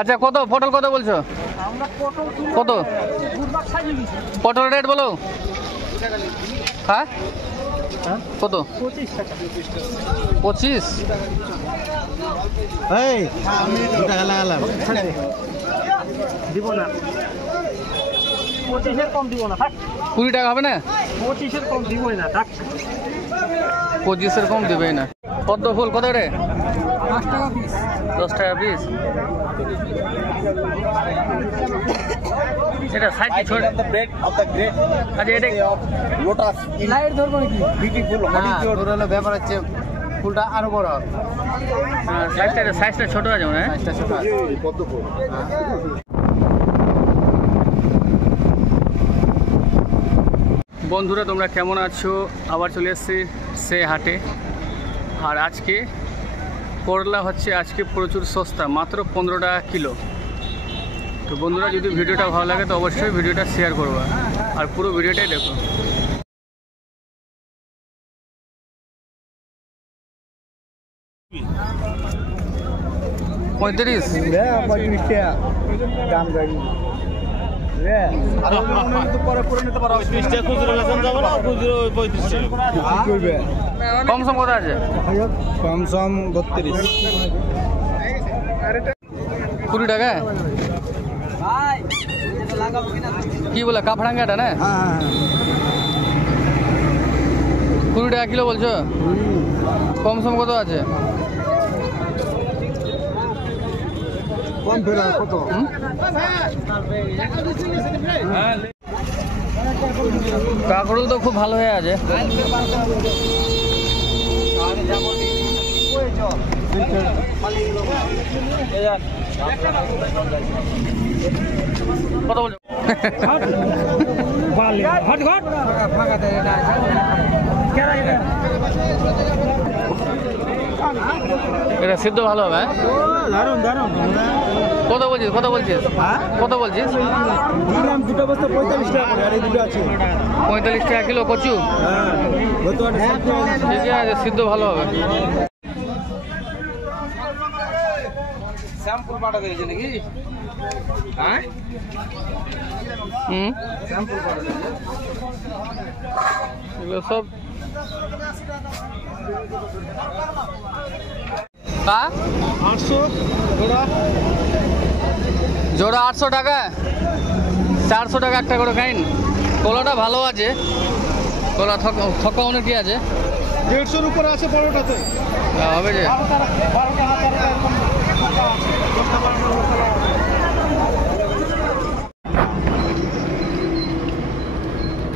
আচ্ছা কত পটল কত বলছো? কত পটল রেট বলো? হ্যাঁ কত? 25 দিব না, 25-এর কম দিব না। 20 টাকা হবে না? 25-এর কম দিবই না। 25-এর কম দিবেই না। পদ্ম ফুল কত রে? 10 টাকা পিস। 10 টাকা পিস। এটা সাইজ ছোট। bread of the great আচ্ছা এটা lotus in লাইট ধরবো নাকি? beautiful manicure হলো ব্যাপার হচ্ছে ফুলটা আরো বড় হবে। সাইজটা ছোট আছে মনে হয়। সাইজটা ছোট আছে পদ্ম ফুল। বন্ধুরা তোমরা কেমন আছো? আবার চলে এসেছি সে হাটে। আর আজকে করলা হচ্ছে আজকে প্রচুর সস্তা, মাত্র 15 টাকা কিলো। তো বন্ধুরা যদি ভিডিওটা ভালো লাগে তো অবশ্যই ভিডিওটা শেয়ার করবা আর পুরো ভিডিওটাই দেখো। $35 দাম গাড়ি আর তো পরে পরে নিতে পারো। 20 টাকা খুচরো লেছেন যাবে না, খুচরো 35 টাকা কি করবে? কম সম কত আছে? কম সম 32 20 টাকা ভাই এটা লাগাবো কিনা? কি বলে কাফড়াঙ্গাটা না? হ্যাঁ 20 টাকা কিলো বলছো? কম সম কত আছে? কম ফেরা কত? কাঁকরোল তো খুব ভালো হয়ে আছে। কত বলছো? এটা সিদ্ধ ভালো হবে। দারুন দারুন। কত বলছিস? কত বলছিস? কত বলছিস? দিলাম দুটো বস্তা 45 টাকা করে, আর এই দুটো আছে 45 টাকা কিলো কচু। হ্যাঁ গতবারে ঠিক আছে, সিদ্ধ ভালো হবে। শ্যাম্পুর পাটা দিয়েছে নাকি? হ্যাঁ এগুলো সব হ্যাঁ 800 জোড়া। জোড়া 800 টাকা, 400 টাকা একটা করে খাইন। কলাটা ভালো আছে, কলা থকা অনেকই আছে। 150-এর উপরে আছে বড়টাতে। হবে যে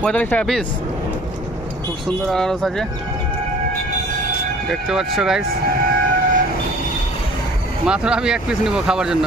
45 টাকা পিস। খুব সুন্দর আনারস আছে, দেখতে পাচ্ছ গাইস। মাত্র আমি 1 পিস নিব খাবার জন্য।